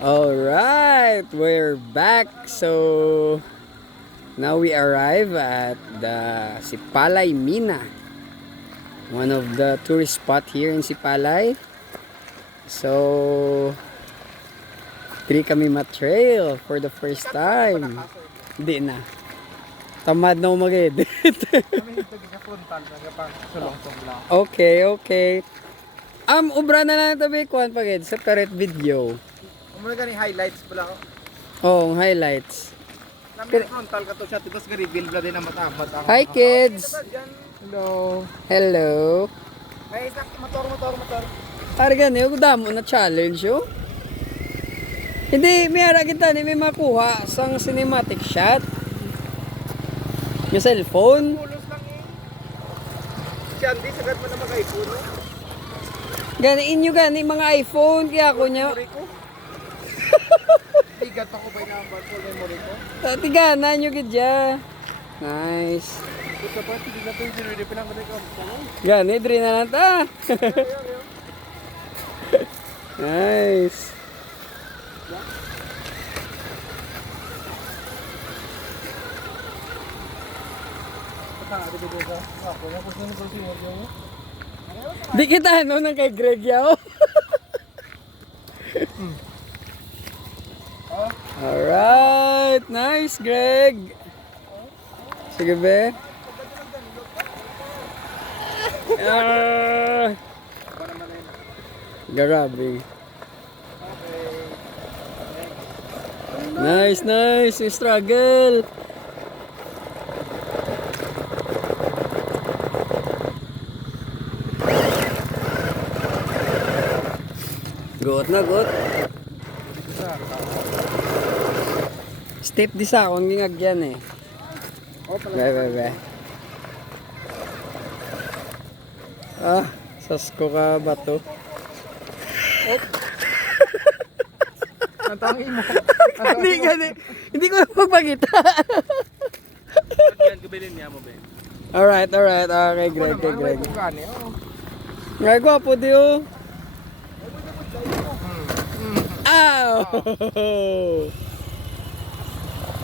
Alright, we're back. So now we arrive at the Sipalay Mina, one of the tourist spot here in Sipalay. So pili kami ma-trail for the first time. Hindi na. Tamad na mag-edit. Okay, okay. Ubra na lang tabi kuan pagid separate video. Umuna gani highlights pala ko. Oh, highlights. Namin frontal ka to siya, tapos reveal bla din ang mata. Hi kids. Hello. Hello. May isa motor. Argan yung damo na challenge oh. Hindi, may ara kita ni may makuha sang cinematic shot. Yung cellphone. Pulos lang eh. Si Andy, sagad mo na mag-iPhone no? Gani inyo gani mga iPhone kaya ako niya. Memory ko. Igat ako ba yung full memory ko? Tigana nyo gidya. Nice. Ito pa, hindi na ito yung sinuri pa lang ko. Gani, dre na lang ta. Nice. Di kita ano nang kay Greg yaw. Alright, nice Greg. Sige be. Grabe. Nice, nice. Yung struggle. Got na, got. Step di sa akong gingagyan eh. Be. Ah, sasko ka ba to? Natangin mo. Gani. Hindi ko na magpakita. Gabilin niya mo ba? Alright. Okay, Greg, kay Greg. Nga gwapo di oh. Ow!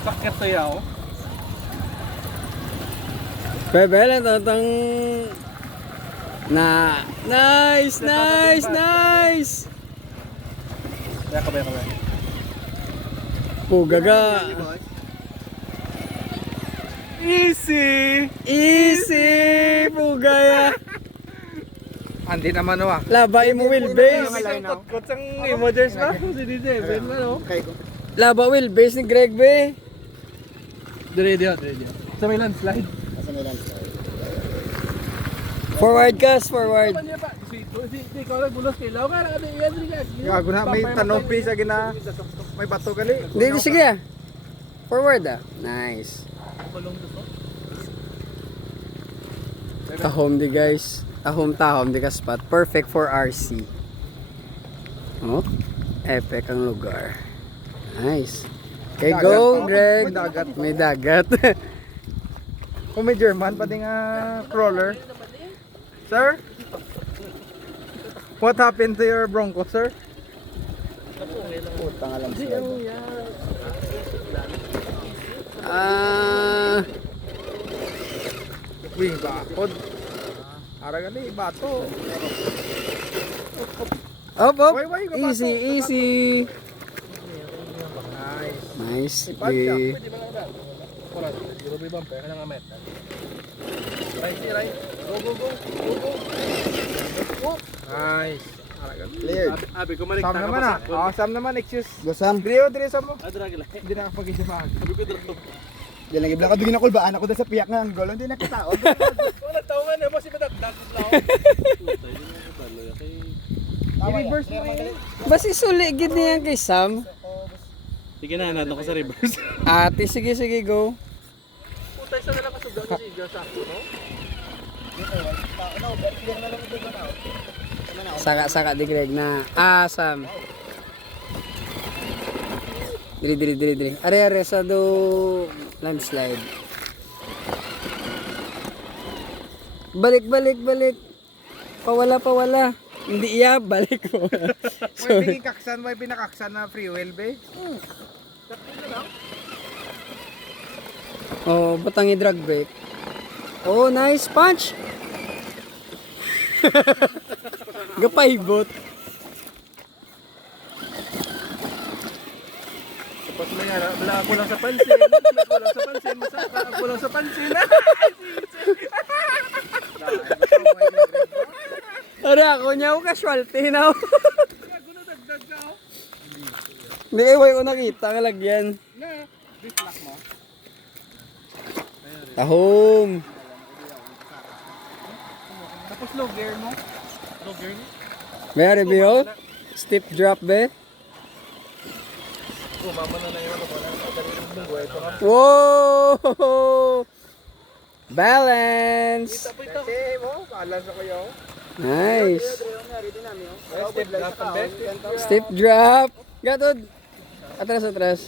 Sakit to yaw. Bebe lang tatang na nice. Kaya ka ba? Pugaga. Easy! Pugaya. Andi naman ah. Laba mo wheelbase. Kot sang emojis ba? Si DJ, ben ba no? Laba wheelbase ni Greg be. Dire dia. Sa may landslide. Forward forward. Gago na may tanopi sa gina. May bato gali. Hindi sige ah. Forward ah. Nice. Tahom di guys. Tahom di ka spot. Perfect for RC. Oh. Epic ang lugar. Nice. Okay, go Greg. May dagat. Kung may German, pati nga crawler. Sir? What happened to your Bronco, sir? Putang alam siya. Ah, Wing bakod. Aragali, bato. up. Way, Easy. Nice. Nice. Di. Nice. Cleared. Sam naman ah. Sam naman, excuse. Gosam. Dire sa mo. Hindi na ako pag-isip ako. Yan lang ibla ka dugin ako baan ako sa piyak nga ang gol hindi nakitaon. Wala tao nga na mo si madagdag lang. I-reverse mo eh. Basi suli gid niya kay Sam. Sige na, nato ko sa reverse. Ate sige go. Putay sa nalang kasugdan mo si Igor sa ako, no? Saka di Greg na. Sam. Dili. Are sa do landslide. Balik. Pawala. Hindi iya, balik mo. May biging kaksan, may pinakaksan na free wheel be. Oh, butang i-drag brake. Oh, nice punch. Gapaybot. Tapos na yan, wala ako lang sa pansin. Ako lang sa pansin. Masaka ako lang sa pansin. Ara, ako niya ako casualty na. Hindi kayo ko nakita ka lagyan. Tahom. Tapos low gear mo. Low gear ni? May review? Steep drop be? Mama na na yun. Whoa! Balance! Kasi mo, balance ako yun. Nice! Step drop and best. Steep drop! Gatod! Atras, atras.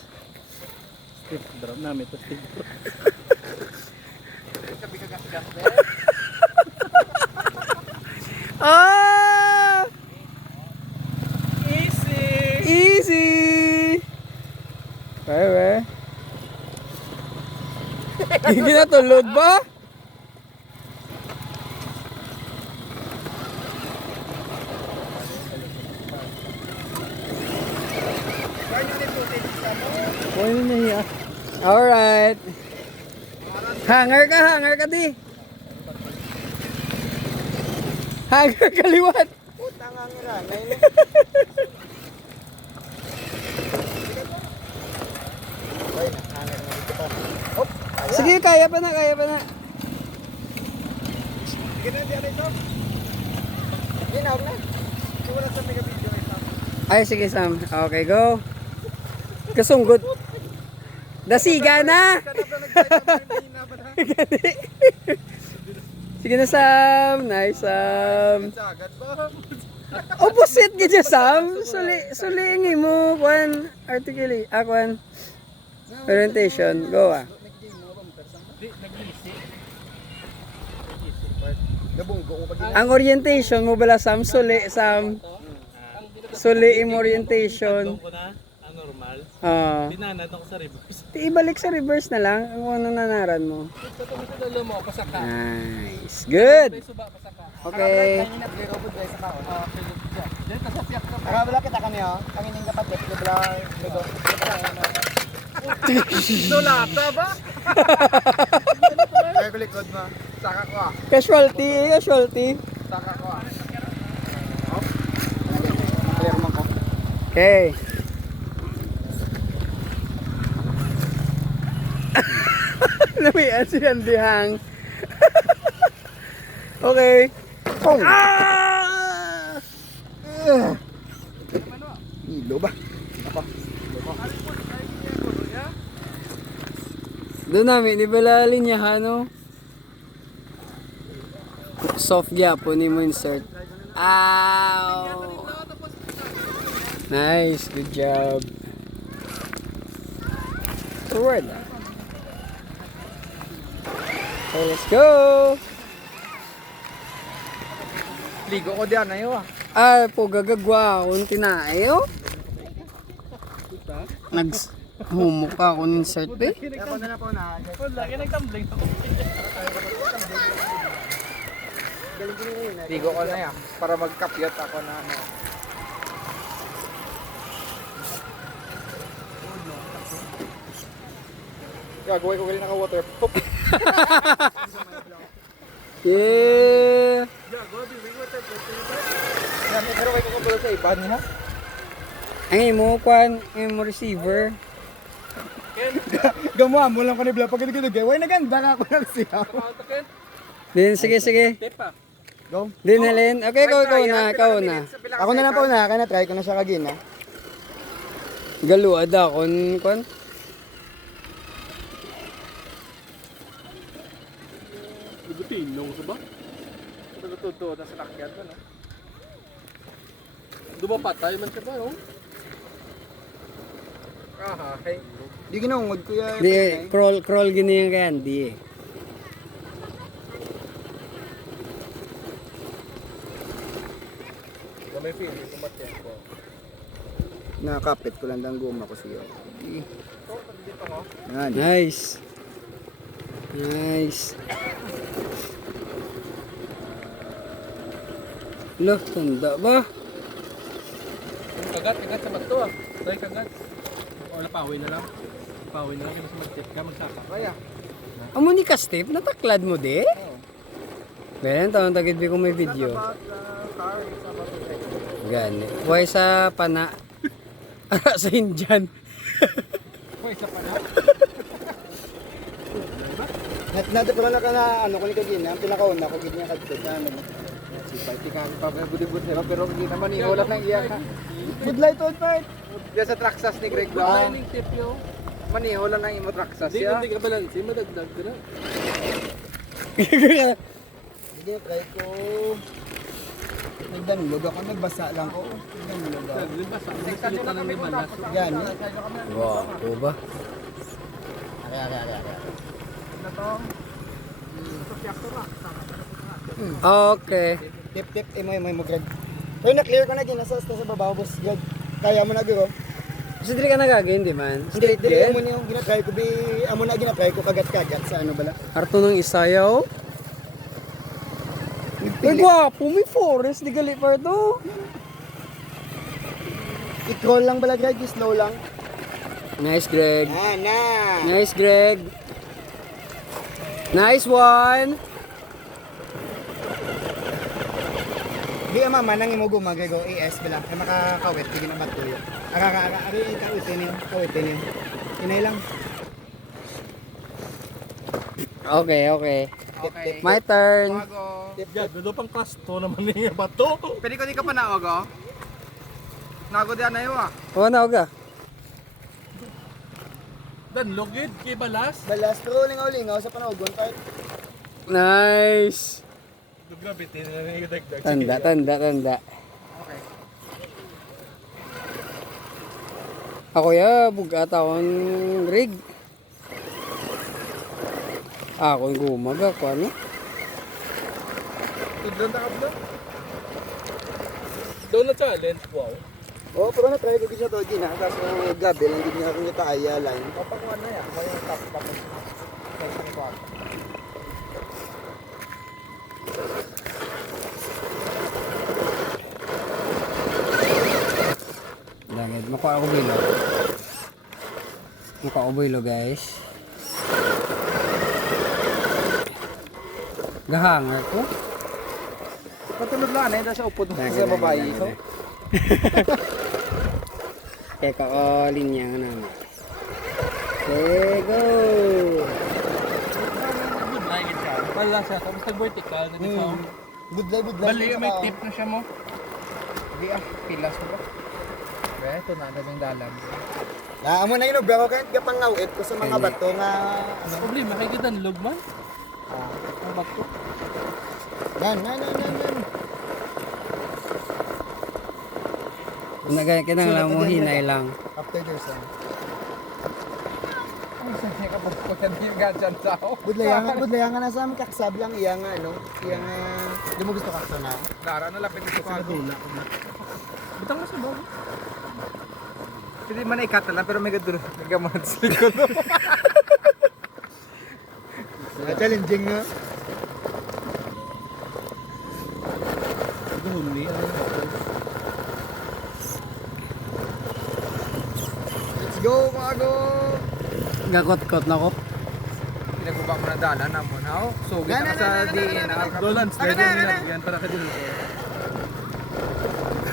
Step drop namin ito. Step drop. Ah! Easy! Easy! Pwede. Ginatulog ba? Pwede na hiya. Alright. Hanger ka di. Hanger kaliwat. Putang ang ira. Sige, kaya pa na, kaya pa na. Sige na, di ito. Ginaw na. Wala sa mega video ito. Ay, sige Sam. Okay, go. Kasunggot. Dasiga na. Sige na Sam. Nice Sam. Sagad ba? Opposite gid siya, Sam. Suli ingi mo kwan article. Kwan. Orientation. Go ah. Ang orientation mo bala Sam suli Sam. Suli im orientation. Ko na, ang normal. Ah. Dinanad ako sa reverse. Ibalik sa reverse na lang ang ano nanaran mo. Ito tumitalo mo, pasaka. Nice. Good. Suba, pasaka. Okay. Wala kita kami oh. Kangining kapatid, wala lego. Sulata ba? Ay kulikod mo. Saka ko ah. Casualty, casualty. Saka ko ah. Clear mo ko. Okay. Namian si Andy Hang. Okay. Ah! Hilo ba? Doon namin, di ba la linyahan, no? Soft gyapon ni mo insert. Ow! Nice, good job. Forward. Okay, let's go! Ligo ko diyan ayo ah. Ay, po gagagwa akong tinayo. Humok pa ako ng insert, eh. Ako na po na. Lagi nagtumbling ako. Ligo ko na yan para magkapyot ako na ano. Gagawin ko galing naka-water. Yeah! Pero wait ko ba sa iban ha? Ang imo, kwan, ang imo receiver. Gamuha mo lang ko ni Bla pag gid gay. Way naganda ka ako nang siya. Din, sige, sige. Tepa. Go. Din, Helen. Okay, ikaw na. Ako na lang po na, kana try ko na siya kagina. Galuad ako, kwan. Lugutin, nung sa ba? Tututo ta sa kakyan ko no. Dumapatay man siya ba, no? Aha, hey. Di ginungod ko ya. Di, crawl gini yung kay Andy, eh. may feeling kung matempo. Nakakapit ko lang ang guma ko siya. Yan. Nice. Nice. Lo, tanda ba? Kagat sa bato ah. Dahil kagat. O, napawin na lang. Napawin na lang kasi mag-tip ka, magsaka. Kaya. Amo ni ka Steve, nataklad mo di? Ganyan, taon tagid ko may video. Gani. Buhay sa pana. Ara sa Indian. Hoy, sa pala. Nato ko lang na ano ko ni kagina, ang pinakauna ko gid niya kadto ano. Si Party ka pa budi-budi pero hindi naman ni wala nang iya ka. Good light on part. Diya sa Traxxas ni Greg Wala daw. yung tip yo. Mani wala nang imo Traxxas Hindi ya. hindi ka balansi, madagdag ka na. Sige, try ko. Nagdanlog ako, nagbasa lang ko. Nagdanlog ako. Di ba sa nagsalita na may balas. Yan. Wow, ko ba? Okay. Tip, imo, Greg. Pero na-clear ko na ginasas sa babaw, boss, Greg. Kaya mo na, Giro. Kasi dili ka nagagawin, di man? Hindi, Straight dili girl. amo niyo ginatry ko bi amo na ginatry ko kagat-kagat sa ano bala. Arto ng isayaw. Ay, gwapo, may forest, di gali pa ito. I-crawl lang bala, Greg, slow lang. Nice, Greg. Na. Nice, Greg. Nice one. Di mama nang imo gumagay go AS bala. Kay makakawit di na matuyo. Ari kawitin niyo. Inay lang. Okay. My turn. Ya, dodo pang kasto naman niya bato. Pwede ko di ka pa naog oh. Nago di anayo ah. O, na ka. Dan logid kay balas. Balas pero lingaw-lingaw sa panaogon part. Nice. Grabe tin na niya dagdag. Tanda. Okay. Ako ya, bugat akong rig. Ako yung gumaga ko, ano? Tudon ta kablo. Doon na challenge, wow. Oh, pero na try ko gid to gina kasi gabi lang gid niya akong kaya line. Papakuan na yan. Kaya yung top tapos. Langit, mukha ako bilo. Mukha ako bilo, guys. Gahangar ko. Patulog lang na sa upod Tangin sa na, babae tangin so. na. Teka, linya nga namin. Okay, go! Good line siya. Wala siya. Tapos nag-vertical na siya. Budlay. Bali, may tip na siya mo. Di pilas mo ba? Kaya ito na ng dalan. Amo na yun, bro, kahit kapangawit ko sa mga bato nga ano. Problema, kay gidan log man. Ang bato. Yan. Kinang mo hinay lang. After there's ano. Budlayangan na sa amin kaksab lang iya nga ano. Iya nga, di mo gusto kakso na. Lara na lapit ito ka. Butang mo sa bago. Hindi man ikat na lang pero may gadulo. Nagamat sa likod. Challenging nga. Huli. Let's go mga go! Gakot-kot na ko. Pinagubak mo na dalan na mo na. So, kita ka sa diin. Dolan, slide na yan para ka dito.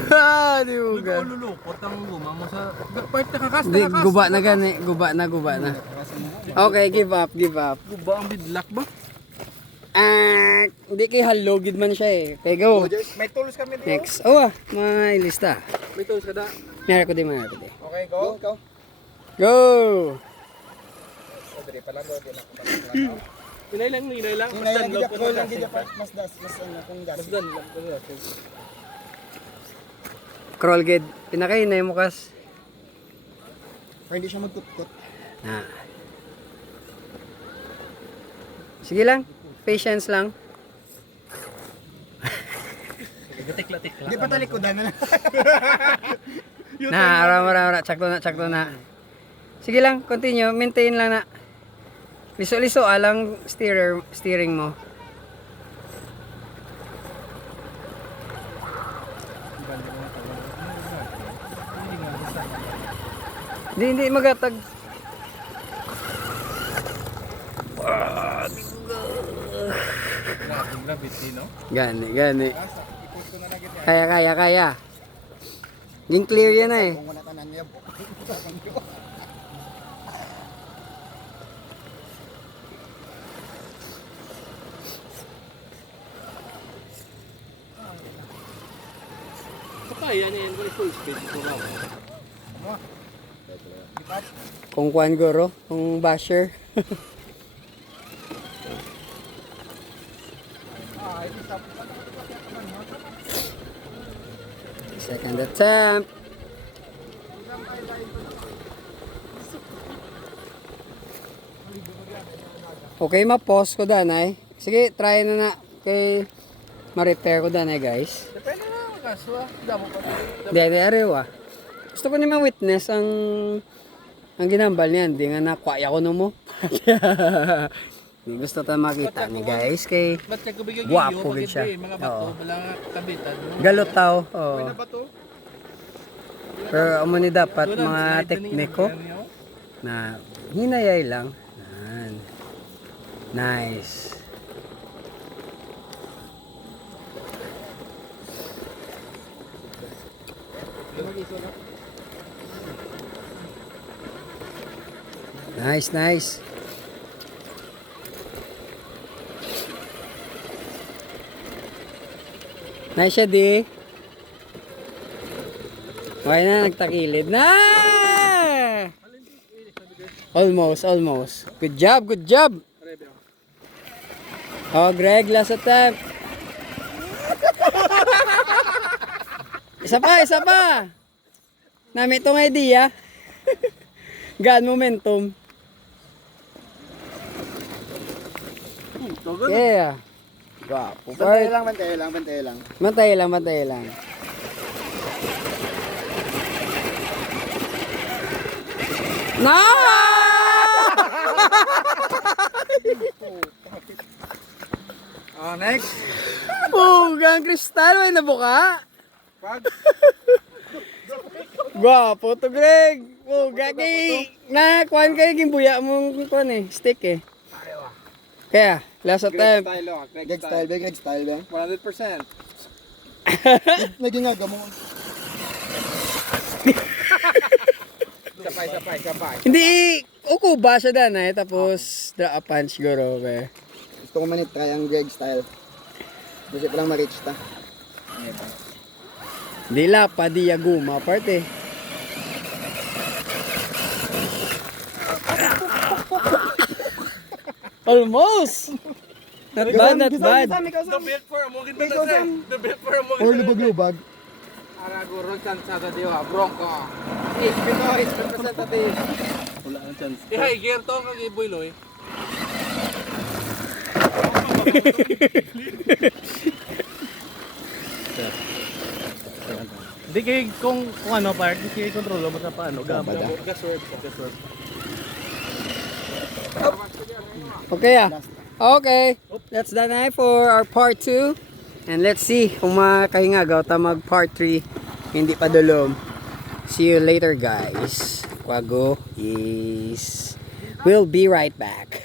Ha, di mo Hindi ko lulukot ang guma mo sa part na kakasta. Di, guba na gani. Guba na. Okay, give up. Guba ang bidlak ba? Hindi kay halogid man siya eh. Okay, go. May tools kami dito. Next. Oh, may lista. May tools ka da. Meron ko din. Okay, go. Go. Go! Dali pa lang go. Inay lang. Hinay lang gidya ko lang gidya pa. Mas ano kung gas. Mas dan lang. Crawl gid. Pinakainay mo kas. Para hindi siya magkutkot. Ah. Sige lang. Patience lang. Gatikla-tikla. Di pa talikodan na lang. Na, ara. Sakto na. Sige lang, continue. Maintain lang na. Liso-liso alang steering mo. Hindi magatag. Gravity, no? Gani. Kaya. Ging clear yan na eh. Kung wala tanan niya. Kaya niyan ko full speed ko ba? Kung kuan guro, kung basher. Second attempt. Okay, ma-pause ko danay. Sige, try na kay ma-repair ko danay, guys. Depende na ang kaso ah. Damo pa. Hindi, arewa. Gusto ko ni ma-witness ang ginambal niyan. Di nga nakwaya ko no mo. Di gusto tayo makita ni guys. Kay Ba't ka kubigyan guwapo gid siya. Mga bato, Oo. wala kabitan. galot tao. Oo. Na bato. Pero amo ni dapat Doon ang mga slide na tekniko niya, oh. na hinayay lang. Yan. Nice. Nice. Nice siya, di. Okay na, nagtakilid na! Almost. Good job. Oh, Greg, last attempt. Isa pa. Nami itong idea. Gaan momentum. Yeah. Wow. Bantay lang. Bantay lang. No! Next. Pugang kristal, may nabuka. Pag. Gwapo to, Greg. Puga kay kuan kay gimbuya mong kuan eh, stick eh. Kaya, last attempt. Greg style ba? 100%. Naging aga mo. Sapay. Hindi, ukuba siya danay, tapos draw a punch guro. Okay. Gusto ko man i-try ang Greg style. Gusto ko lang ma-reach ta. Di lapa, di yaguma, parte. Almost! Not bad. The belt for a mugin ba na The belt for a mugin. Or lubag-lubag. Araguro chance sa diwa Bronco. Is representative. Wala nang chance. Ihay, gear to kag iboy loy. Hindi kay kung ano part, hindi kay control mo sa paano. Gamit gas work. Okay Okay. That's done na for our part 2. And let's see kung makahingagaw ta mag part 3. Hindi pa dulom. See you later, guys. Kwago is... We'll be right back.